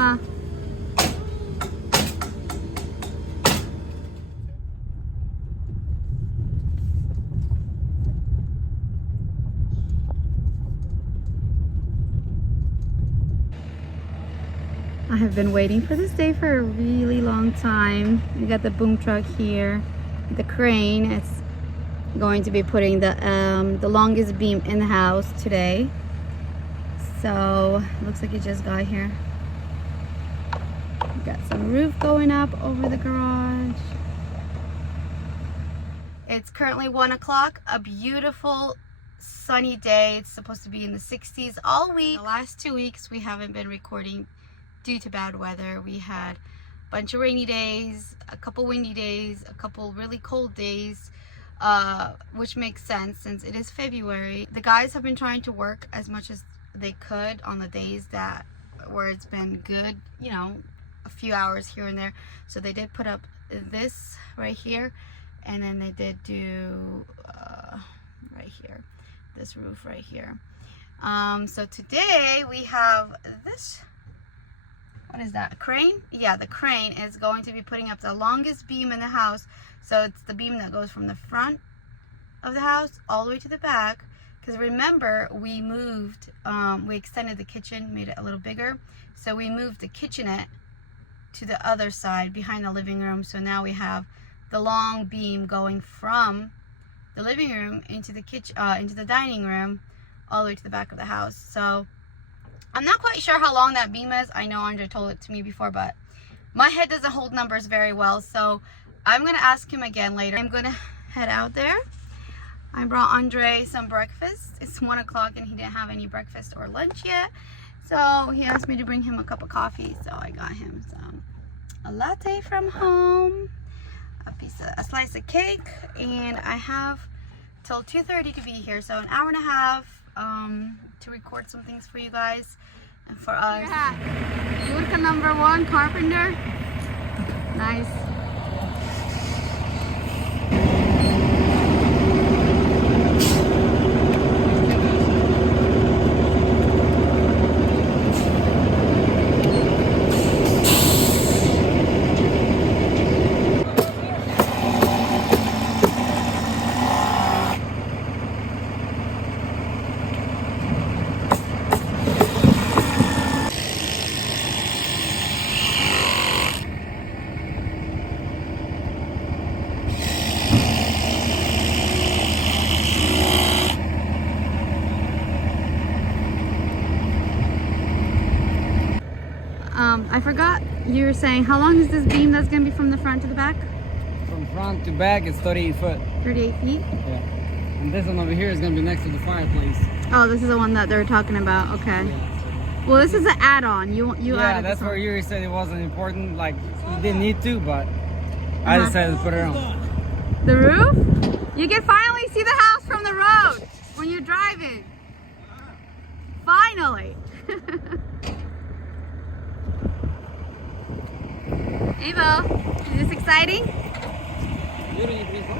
I have been waiting for this day for a really long time. We got the boom truck here, the crane. It's going to be putting the longest beam in the house today. So looks like it just got here. We got some roof going up over the garage. It's currently 1 o'clock. A beautiful sunny day. It's supposed to be in the 60s all week. The last 2 weeks we haven't been recording due to bad weather. We had a bunch of rainy days, a couple windy days, a couple really cold days, which makes sense since it is February. The guys have been trying to work as much as they could on the days where it's been good, you know, a few hours here and there. So they did put up this right here, and then they did do right here, this roof right here. So today we have this. What is that? A crane? Yeah, the crane is going to be putting up the longest beam in the house. So it's the beam that goes from the front of the house all the way to the back. Because remember, we moved, we extended the kitchen, made it a little bigger. So we moved the kitchenette to the other side behind the living room. So now we have the long beam going from the living room into the kitchen, into the dining room, all the way to the back of the house. So I'm not quite sure how long that beam is. I know Andre told it to me before, but my head doesn't hold numbers very well. So I'm going to ask him again later. I'm going to head out there. I brought Andre some breakfast. It's 1 o'clock and he didn't have any breakfast or lunch yet. So he asked me to bring him a cup of coffee. So I got him a latte from home, a slice of cake, and I have till 2:30 to be here. So an hour and a half to record some things for you guys and for us. You look at #1 carpenter. Nice. I forgot, you were saying, how long is this beam that's going to be from the front to the back? From front to back, it's 38 foot. 38 feet? Yeah. And this one over here is going to be next to the fireplace. Oh, this is the one that they're talking about. Okay. Yeah. Well, this is an add-on. You Yeah, added that's this where on. Yuri said it wasn't important. Like, you didn't need to, but I decided to put it on. The roof? You can finally see the house from the road when you're driving. Finally. Hey, Bo. Is this exciting? Yuri, please go.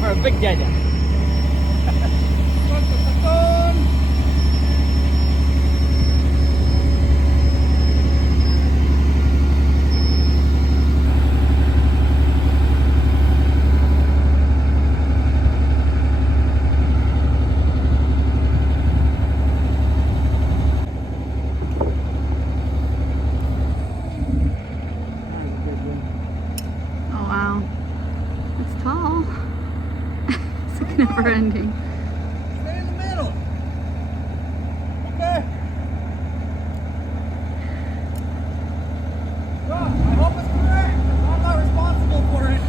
For a big jaja. Oh, wow. It's tall. Never ending. Stay in the middle. Okay. Well, I hope it's correct. I'm not responsible for it.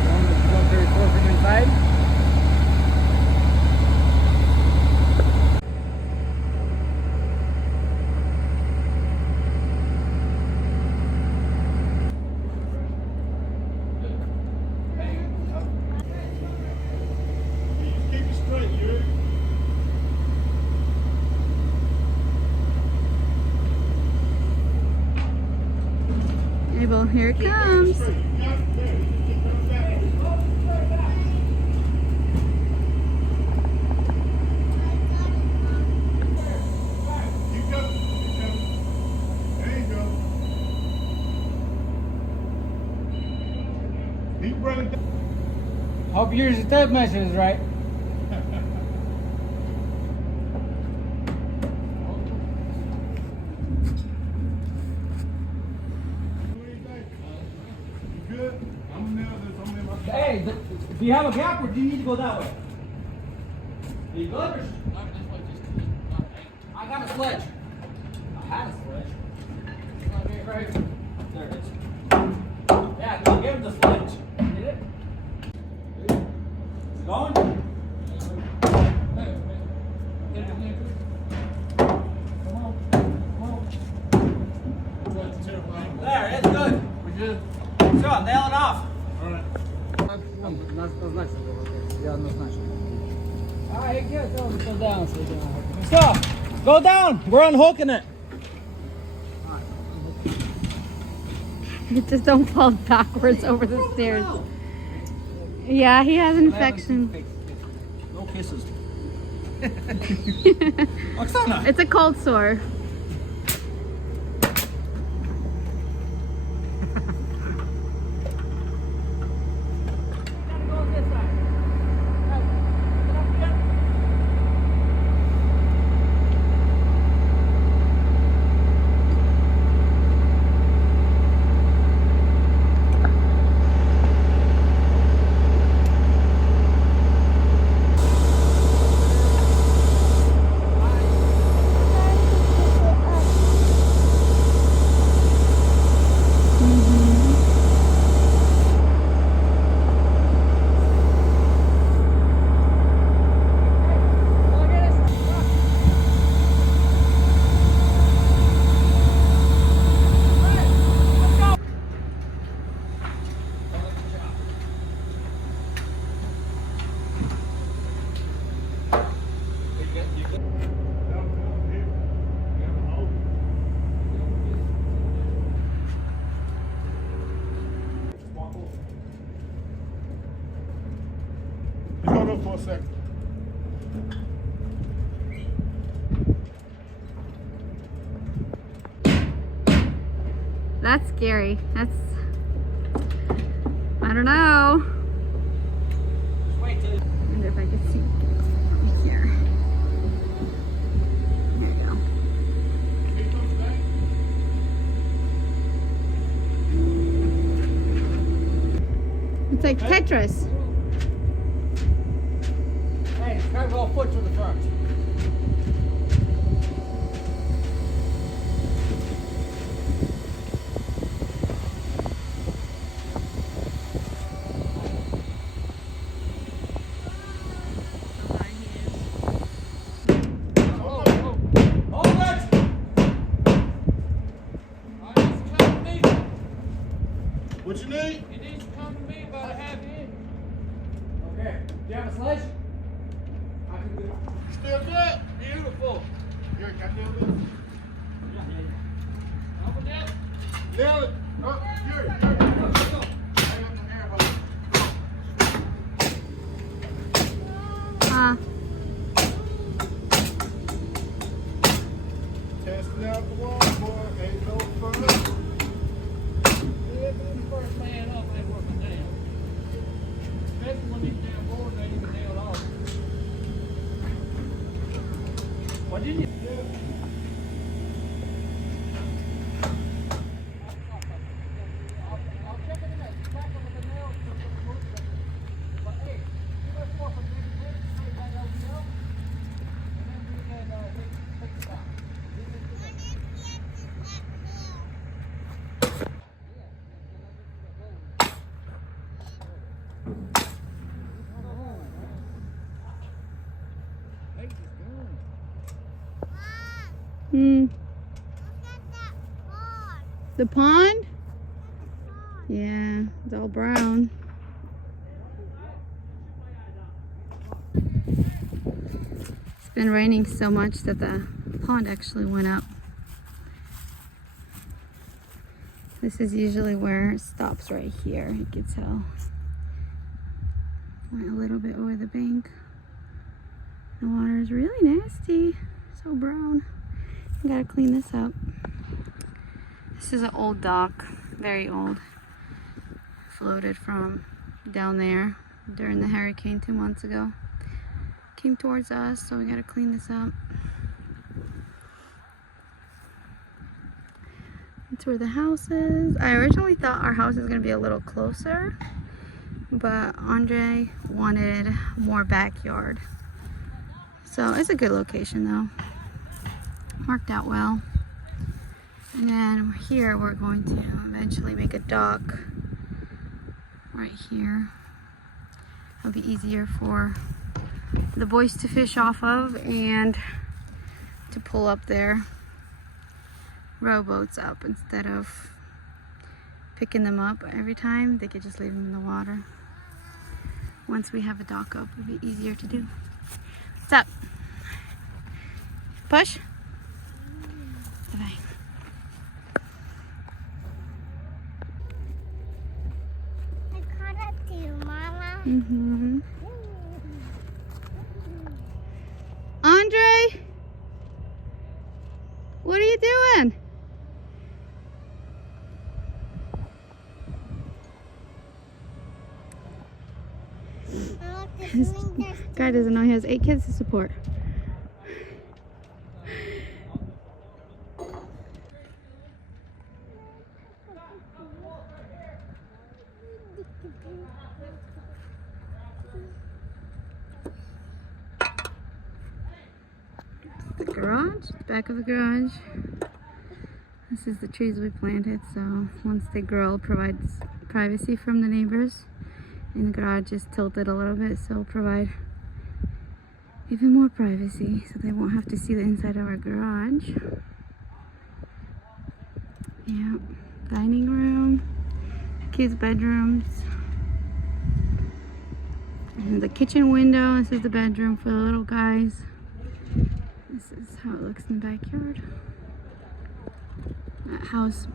You want to record from inside? here it comes. Hope yours is that measure is right. Hey, do you have a gap or do you need to go that way? Are you good? Or... I got a sledge. I had a sledge. Right here. There it is. Yeah, go give him the sledge. Get it? Is it going? There, it's good. We're good. Все, nail it off. Alright. Я однозначно. Alright, good. Go down. Stop. Go down. We're unhooking it. You just don't fall backwards over the stairs. Yeah, he has an infection. No kisses. Oksana. It's a cold sore. Hold up for a second. That's scary. That's, I don't know. Just wait till. I wonder if I could see right here. There you go. It's like Tetris. Hey, grab all foot to the front. What you need? It needs to come to me about a half inch. Okay. Do you have a sledge? I can do it. Still good? Beautiful. Here, can I do this? Up and down. Nail it. Oh, here, here. Hang up the hair, buddy. Testing out the wall, boy. Ain't no fun. Yeah, but the first man up ain't working down. Especially when these damn boards ain't even nailed off. What did you? I'll check it in there. Back up with the nails. But hey, give us more for maybe take that out, you know? And then we can take it out. Hmm. The pond? Yeah, it's all brown. It's been raining so much that the pond actually went up. This is usually where it stops, right here. You can tell. Went a little bit over the bank. The water is really nasty. So brown. I gotta clean this up. This is an old dock. Very old. Floated from down there during the hurricane 2 months ago. Came towards us, so we gotta clean this up. That's where the house is. I originally thought our house was gonna be a little closer, but Andre wanted more backyard. So it's a good location though. Worked out well. And then here we're going to eventually make a dock right here. It'll be easier for the boys to fish off of and to pull up their rowboats up instead of picking them up every time. They could just leave them in the water. Once we have a dock up, it'll be easier to do. What's up? Push? Bye. I caught it too, Mama. Mm-hmm. Andre? What are you doing? This guy doesn't know he has 8 kids to support. The garage, the back of the garage. This is the trees we planted, so once they grow, it provides privacy from the neighbors. And the garage is tilted a little bit, so it'll provide even more privacy, so they won't have to see the inside of our garage. Yeah, dining room, kids' bedrooms, and the kitchen window. This is the bedroom for the little guys. This is how it looks in the backyard. That house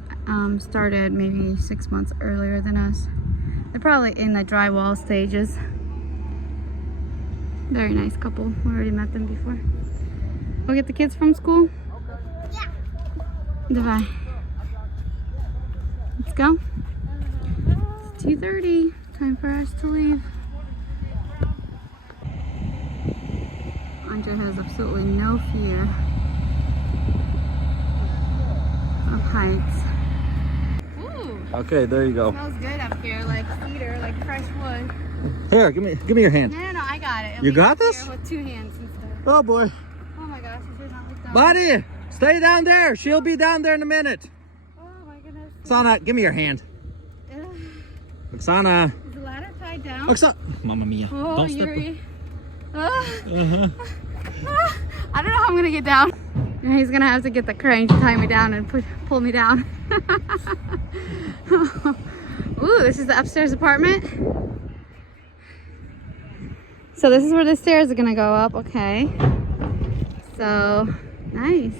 started maybe 6 months earlier than us. They're probably in the drywall stages. Very nice couple. We already met them before. We'll get the kids from school? Yeah. Bye. Let's go. It's 2:30. Time for us to leave. Andre has absolutely no fear of heights. Ooh, Okay, there you go. smells good up here, like cedar, like fresh wood. Here, give me your hand. No, I got it. You It'll be got easier this? with 2 hands instead. Oh boy. Oh my gosh, this is not like that. Buddy, stay down there. She'll be down there in a minute. Oh my goodness. Oksana, give me your hand. Ugh. Oksana. Is the ladder tied down? Oksana. Mamma mia. Oh, Don't step. Yuri. Uh-huh. I don't know how I'm gonna get down. He's gonna have to get the crane to tie me down and pull me down. Ooh, this is the upstairs apartment. So this is where the stairs are gonna go up. Okay. So nice.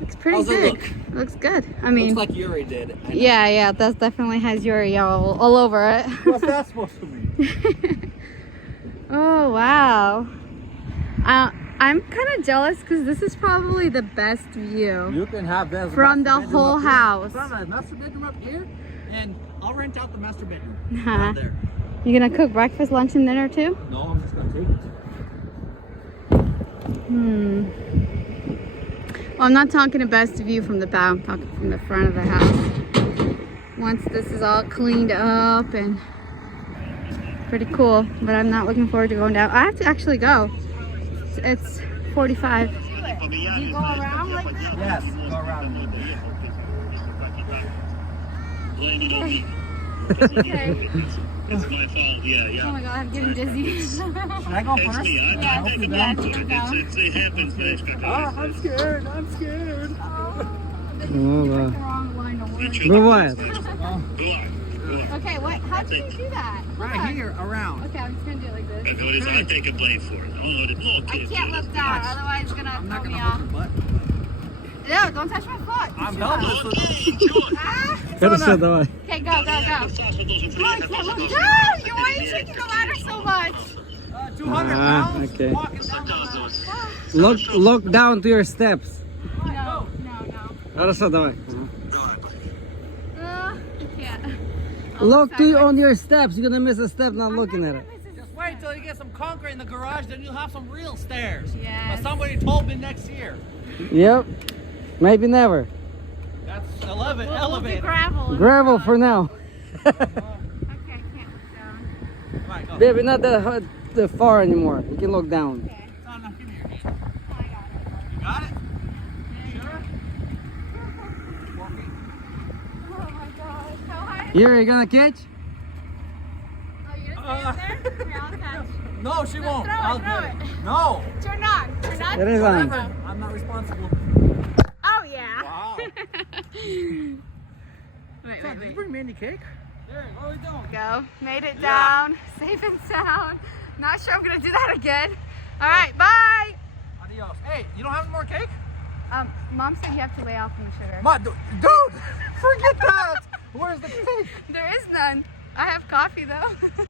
Looks pretty How's it good. look? Looks good. I mean, Looks like Yuri did. I know. yeah, that definitely has Yuri all over it. What's that supposed to mean? Oh wow. I'm kind of jealous because this is probably the best view You can have this from the master bedroom whole up here. house. From the master bedroom up here, and I'll rent out the master bedroom Huh. out there. You gonna cook breakfast, lunch, and dinner too? No, I'm just gonna take it. Well, I'm not talking the best view from the back. I'm talking from the front of the house. Once this is all cleaned up and pretty cool, but I'm not looking forward to going down. I have to actually go. It's 45. Do you go around like that? Yes, go around a little bit. Okay. It's my fault, yeah. Oh my god, I'm getting dizzy. Should I go It's first? me. I Yeah, take it yeah, down. take it down. It happens, but I'm scared. I'm scared. The wrong line of work. Go what? Go on. Okay, how did you do that? Hold Right on. here, around. Okay, I'm just gonna do it like this. Notice I take a blame for it. Oh, no, I okay. can't look down, otherwise it's gonna I'm throw not me gonna off. hold your butt. No, don't touch my foot. I'm Chill out. helpless. Ah. Хорошо, давай. Okay, go, go, go. Come on, come on. No, you why are you shaking the ladder so much? 200 Ah, pounds. okay. Walking down the ladder. Look down to your steps. No. Хорошо, давай. I can't. Look on your steps. You're gonna miss a step not looking at it. Just wait till you get some concrete in the garage, then you'll have some real stairs. Yes. But somebody told me next year. Yep. Maybe never. That's We'll do elevator. gravel. Gravel for now. Okay, I can't look down. Right, go. Baby, not that far anymore. You can look down. Okay. Son, now give me your hand. Oh, I got it. You got it? There you Sure? go. Oh my gosh. How high? Here, you gonna catch? Oh, you're gonna stay up there? Here, I'll catch. No, she won't. throw it, I'll throw get it. it. No. Turn on. Turn on. It is on. Whatever. I'm not responsible. Oh, yeah. Wow. Wait, Son, did you wait. bring me any cake? There, what are we doing? Go. Made it Yeah. down. Safe and sound. Not sure I'm gonna do that again. All right, bye. Adios. Hey, you don't have any more cake? Mom said you have to lay off from the sugar. Ma, dude, forget that. Where's the cake? There is none. I have coffee though.